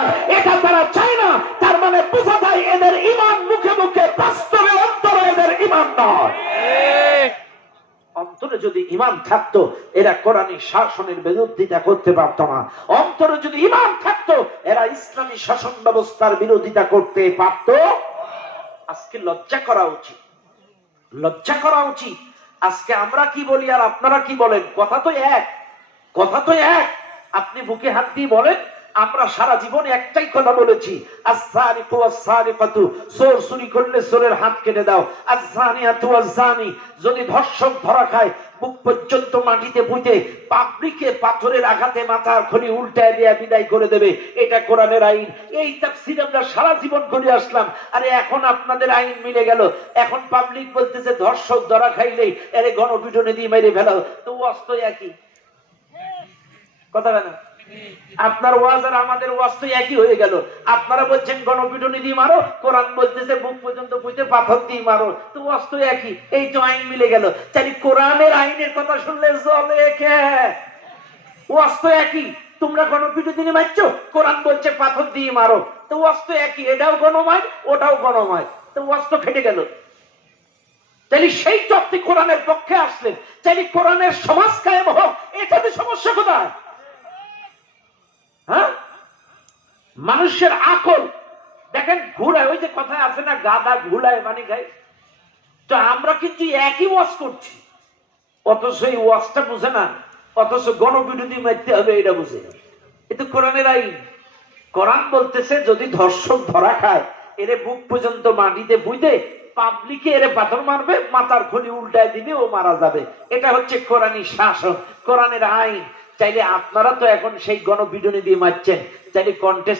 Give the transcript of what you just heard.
দরকার, এটা তারা চায় না। তার মানে বোঝা যায় এদের ঈমান মুখে মুখে, বাস্তবে অন্তরে এদের ঈমান নয়। অন্তরে যদি ঈমান থাকতো এরা কোরআনী শাসনের বিরোধিতা করতে পারতো না। অন্তরে যদি ঈমান থাকতো এরা ইসলামী শাসন ব্যবস্থার বিরোধিতা করতে পারতো। আজকে লজ্জা করা উচিত, লজ্জা করা উচিত। আজকে আমরা কি বলি আর আপনারা কি বলেন? কথা তো এক, কথা তো এক। আপনি বুকে হাত দিয়ে বলেন, আমরা সারা জীবনে একটাই কথা বলেছি, আস-সারিকু ওয়াস-সারিকাতু, চোর চুরি করলে চোরের হাত কেটে দাও। আজ-জানিয়াতু ওয়াজ-জানি, যদি ধর্ষক ধরা খায় বুক পর্যন্ত মাটিতে পুঁতে পাবলিকে পাথরের আঘাতে মাথার খনি উল্টায় দিয়ে বিদায় করে দেবে। এটা কোরআনের আইন। এই তাফসীর আমরা সারা জীবন করে আসলাম। আরে এখন আপনাদের আইন মিলে গেল। এখন পাবলিক বলতেছে ধর্ষক ধরা খাইলেই এরে গণপিটুনি দিয়ে মেরে ফেলাও। তো ওয়াজ তো একই কথা না? আপনার ওয়াজ আর আমাদের ওয়াজ তো একই হয়ে গেল। আপনারা বলছেন গণপিটুনি দিয়ে মারো, কোরআন বলতেছে বুক পর্যন্ত পুঁতে পাথর দিয়ে মারো। তো ওয়াজ তো একই, এই তো আইন মিলে গেল। তাই কোরআনের আইনের কথা শুনলে চলে কে? ওয়াজ তো একই। তোমরা গণপিটুনি দিয়ে মারছো, কোরআন বলছে পাথর দিয়ে মারো। তো ওয়াজ তো একই, এটাও গণমায় ওটাও গণমায়। তো ওয়াজ তো ফেটে গেল। তাহলে সেই তো আপনি কোরআনের পক্ষে আসলেন, তাহলে কোরআনের সমাজ কায়েম হোক, এটাতে সমস্যা কোথায়? হ্যাঁ, মানুষের আকল দেখেন ঘুরায়। ওই যে কথায় আছে না, গাদা ঘুলায় মানে খায়। তো আমরা কিন্তু একই ওয়াজ করছি, অথচ এই ওয়াজটা বুঝে না, অথচ গণবিরোধী মারতে হবে এটা বুঝে না। এটা কোরআনের আইন। কোরআন বলতেছে যদি ধর্ষক ধরা খায় এরে বুক পর্যন্ত মাটিতে বুঝে পাবলিকে এরে পাথর মারবে, মাথার খনি উল্টায় দিবে, ও মারা যাবে। এটা হচ্ছে কোরআনী শাসন, কোরআনের আইন। চাইলে আপনারা তো এখন সেই গণপিটুনি দিয়ে মারছেন, চাইলে কন্টেস্ট